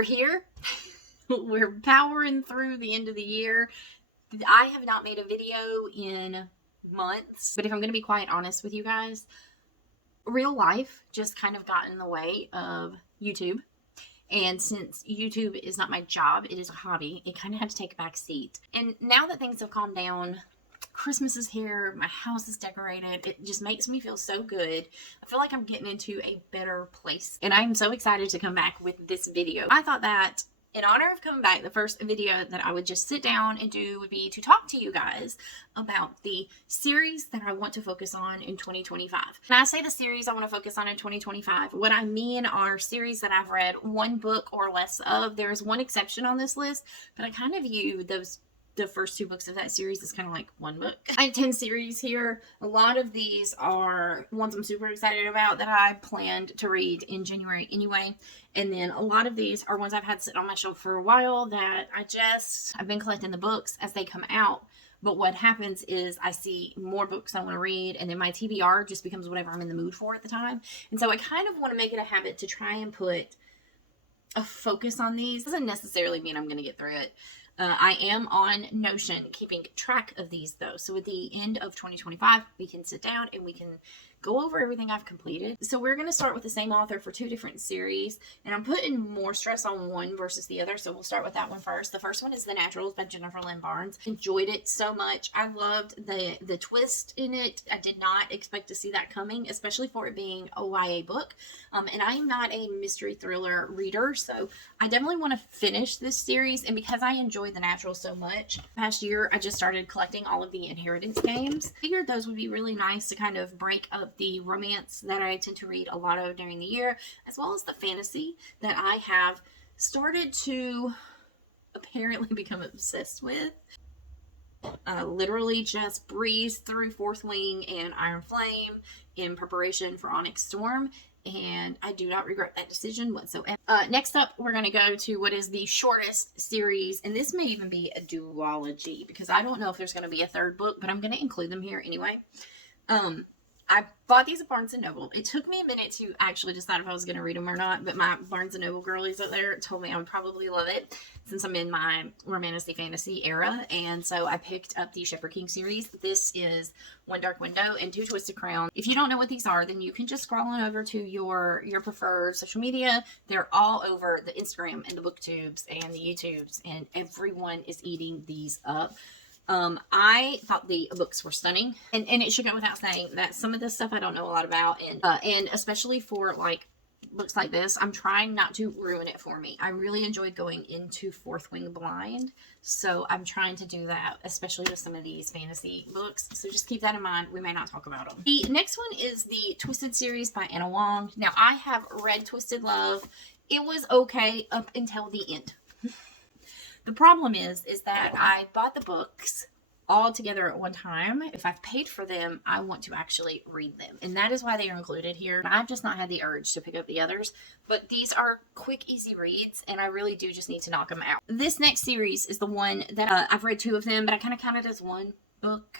we're here. We're powering through the end of the year. I have not made a video in months, but if I'm going to be quite honest with you guys, real life just kind of got in the way of YouTube. And since YouTube is not my job, it is a hobby, it kind of had to take a back seat. And now that things have calmed down, Christmas is here, my house is decorated, it just makes me feel so good. I feel like I'm getting into a better place. And I'm so excited to come back with this video. I thought that in honor of coming back, the first video that I would just sit down and do would be to talk to you guys about the series that I want to focus on in 2025. When I say the series I want to focus on in 2025, what I mean are series that I've read one book or less of. There is one exception on this list, but I kind of view the first two books of that series is kind of like one book. I have 10 series here. A lot of these are ones I'm super excited about that I planned to read in January anyway. And then a lot of these are ones I've had sitting on my shelf for a while that I've been collecting the books as they come out. But what happens is I see more books I want to read, and then my TBR just becomes whatever I'm in the mood for at the time. And so I kind of want to make it a habit to try and put a focus on these. Doesn't necessarily mean I'm going to get through it. I am on Notion keeping track of these though. So at the end of 2025, we can sit down and we can go over everything I've completed. So we're going to start with the same author for two different series, and I'm putting more stress on one versus the other. So we'll start with that one first. The first one is The Naturals by Jennifer Lynn Barnes. Enjoyed it so much. I loved the twist in it. I did not expect to see that coming, especially for it being a YA book. And I'm not a mystery thriller reader, so I definitely want to finish this series. And because I enjoyed The Naturals so much, past year I just started collecting all of the Inheritance games. Figured those would be really nice to kind of break up the romance that I tend to read a lot of during the year, as well as the fantasy that I have started to apparently become obsessed with. Literally just breezed through Fourth Wing and Iron Flame in preparation for Onyx Storm, and I do not regret that decision whatsoever. Next up, we're going to go to what is the shortest series, and this may even be a duology, because I don't know if there's going to be a third book, but I'm going to include them here anyway. I bought these at Barnes & Noble. It took me a minute to actually decide if I was going to read them or not, but my Barnes & Noble girlies up there told me I would probably love it since I'm in my romantic fantasy era, and so I picked up the Shepherd King series. This is One Dark Window and Two Twisted Crown. If you don't know what these are, then you can just scroll on over to your preferred social media. They're all over the Instagram and the BookTubes and the YouTubes, and everyone is eating these up. I thought the books were stunning, and it should go without saying that some of this stuff I don't know a lot about, and especially for like books like this, I'm trying not to ruin it for me. I really enjoyed going into Fourth Wing blind, so I'm trying to do that, especially with some of these fantasy books, so just keep that in mind. We may not talk about them. The next one is the Twisted series by Anna Wong. Now, I have read Twisted Love. It was okay up until the end. The problem is that I bought the books all together at one time. If I've paid for them, I want to actually read them. And that is why they are included here. I've just not had the urge to pick up the others. But these are quick, easy reads, and I really do just need to knock them out. This next series is the one that I've read two of them, but I kind of count it as one book.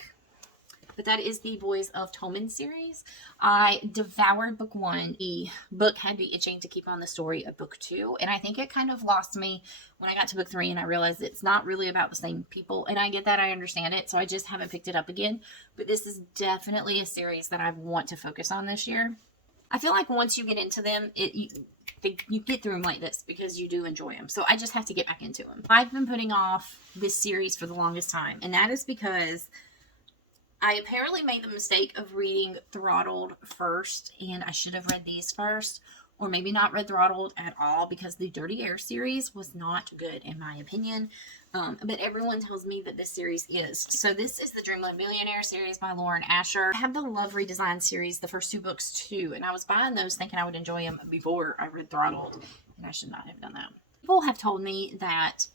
But that is the Boys of Tolman series. I devoured book one. The book had me itching to keep on the story of book two, and I think it kind of lost me when I got to book three and I realized it's not really about the same people. And I get that, I understand it, so I just haven't picked it up again. But this is definitely a series that I want to focus on this year. I feel like once you get into them, you get through them like this because you do enjoy them. So I just have to get back into them. I've been putting off this series for the longest time, and that is because I apparently made the mistake of reading Throttled first, and I should have read these first, or maybe not read Throttled at all, because the Dirty Air series was not good in my opinion. But everyone tells me that this series is. So this is the Dreamland Millionaire series by Lauren Asher. I have the Love Redesign series, the first two books too, and I was buying those thinking I would enjoy them before I read Throttled, and I should not have done that. People have told me that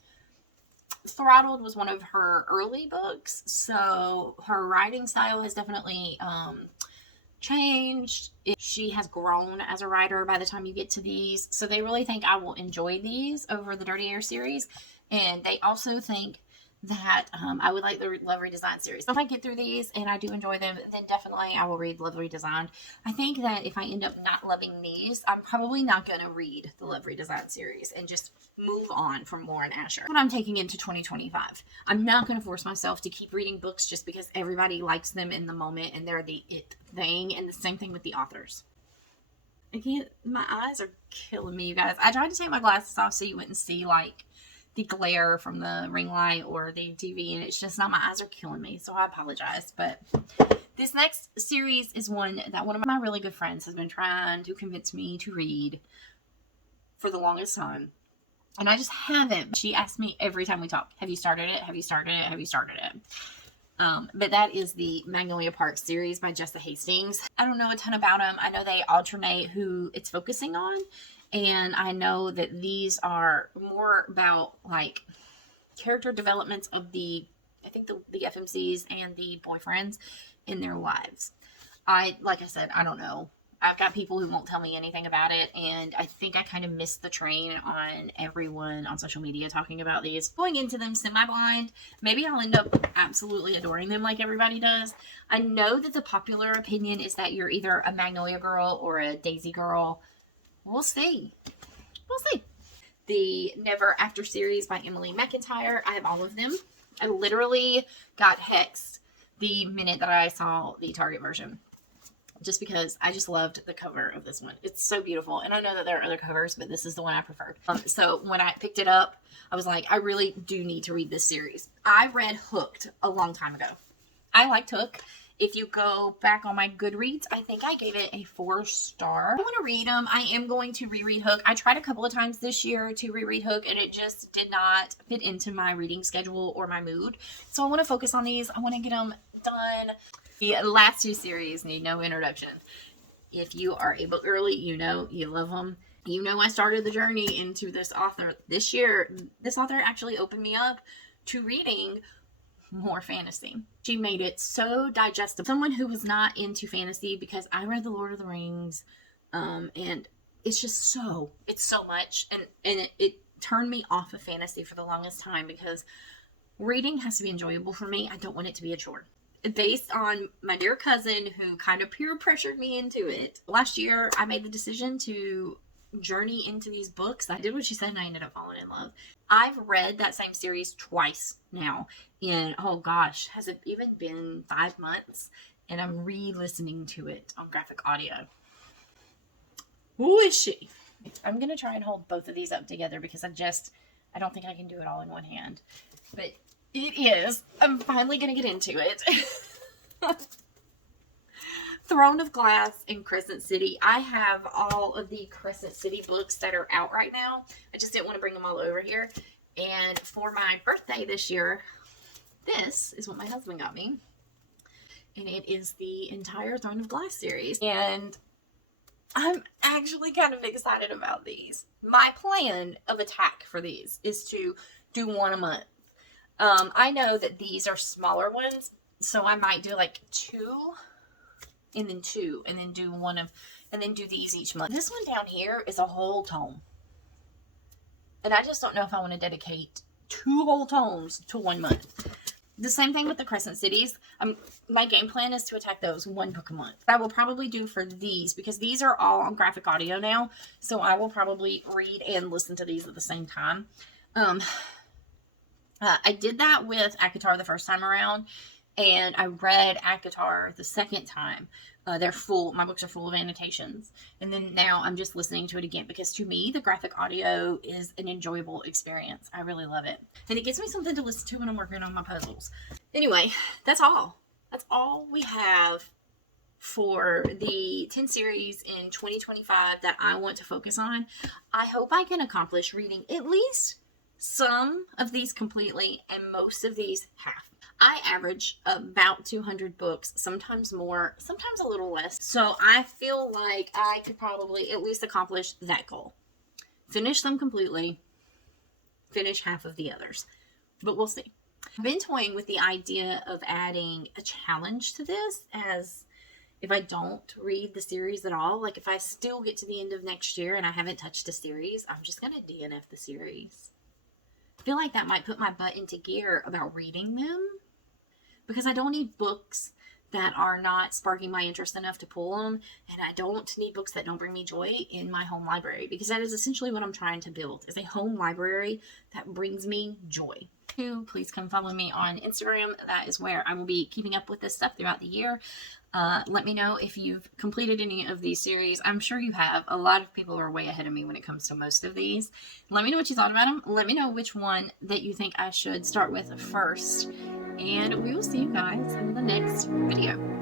Throttled was one of her early books, so her writing style has definitely changed. She has grown as a writer by the time you get to these, so they really think I will enjoy these over the Dirty Air series, and they also think that I would like the Love Redesign series. So if I get through these and I do enjoy them, then definitely I will read Love Redesigned. I think that if I end up not loving these, I'm probably not going to read the Love Redesign series and just move on from Lauren Asher. What I'm taking into 2025. I'm not going to force myself to keep reading books just because everybody likes them in the moment and they're the it thing. And the same thing with the authors. I can't, my eyes are killing me, you guys. I tried to take my glasses off so you wouldn't see like the glare from the ring light or the TV, and it's just not, my eyes are killing me, so I apologize. But this next series is one that one of my really good friends has been trying to convince me to read for the longest time, and I just haven't. She asks me every time we talk, have you started it? Have you started it? Have you started it? But that is the Magnolia Park series by Jessa Hastings. I don't know a ton about them. I know they alternate who it's focusing on. And I know that these are more about like character developments of the FMCs and the boyfriends in their lives. Like I said, I don't know. I've got people who won't tell me anything about it, and I think I kind of missed the train on everyone on social media talking about these. Going into them semi-blind, maybe I'll end up absolutely adoring them like everybody does. I know that the popular opinion is that you're either a Magnolia girl or a Daisy girl. We'll see. We'll see. The Never After series by Emily McIntyre. I have all of them. I literally got hexed the minute that I saw the Target version, just because I just loved the cover of this one. It's so beautiful. And I know that there are other covers, but this is the one I preferred. So when I picked it up, I was like, I really do need to read this series. I read Hooked a long time ago. I liked Hook. If you go back on my Goodreads, I think I gave it a 4-star. I want to read them. I am going to reread Hook. I tried a couple of times this year to reread Hook, and it just did not fit into my reading schedule or my mood. So I want to focus on these. I want to get them done. The last 2 series need no introduction. If you are a book girly, you know you love them. You know I started the journey into this author this year. This author actually opened me up to reading more fantasy. She made it so digestible. Someone who was not into fantasy, because I read The Lord of the Rings, and it's just it's so much, and it turned me off of fantasy for the longest time, because reading has to be enjoyable for me. I don't want it to be a chore. Based on my dear cousin who kind of peer pressured me into it. Last year, I made the decision to journey into these books. I did what she said, and I ended up falling in love. I've read that same series twice now, and oh gosh, has it even been 5 months? And I'm re-listening to it on graphic audio. Who is she? I'm gonna try and hold both of these up together because I don't think I can do it all in one hand, but it is. I'm finally gonna get into it. Throne of Glass and Crescent City. I have all of the Crescent City books that are out right now. I just didn't want to bring them all over here. And for my birthday this year, this is what my husband got me. And it is the entire Throne of Glass series. And I'm actually kind of excited about these. My plan of attack for these is to do 1 a month. I know that these are smaller ones, so I might do like 2 and then 2, and then do and then do these each month. This one down here is a whole tome. And I just don't know if I want to dedicate 2 whole tomes to 1 month. The same thing with the Crescent Cities. My game plan is to attack those 1 book a month. I will probably do for these, because these are all on graphic audio now. So I will probably read and listen to these at the same time. I did that with ACOTAR the first time around, and I read ACOTAR the second time. They're full. My books are full of annotations. And then now I'm just listening to it again, because to me, the graphic audio is an enjoyable experience. I really love it. And it gives me something to listen to when I'm working on my puzzles. Anyway, that's all. That's all we have for the 10 series in 2025 that I want to focus on. I hope I can accomplish reading at least some of these completely, and most of these half. I average about 200 books, sometimes more, sometimes a little less. So I feel like I could probably at least accomplish that goal. Finish them completely, finish half of the others. But we'll see. I've been toying with the idea of adding a challenge to this, as if I don't read the series at all, like if I still get to the end of next year and I haven't touched a series, I'm just going to DNF the series. feel like that might put my butt into gear about reading them, because I don't need books that are not sparking my interest enough to pull them, and I don't need books that don't bring me joy in my home library, because that is essentially what I'm trying to build, is a home library that brings me joy. Please come follow me on Instagram. That is where I will be keeping up with this stuff throughout the year. Let me know if you've completed any of these series. I'm sure you have. A lot of people are way ahead of me when it comes to most of these. Let me know what you thought about them. Let me know which one that you think I should start with first. And we will see you guys in the next video.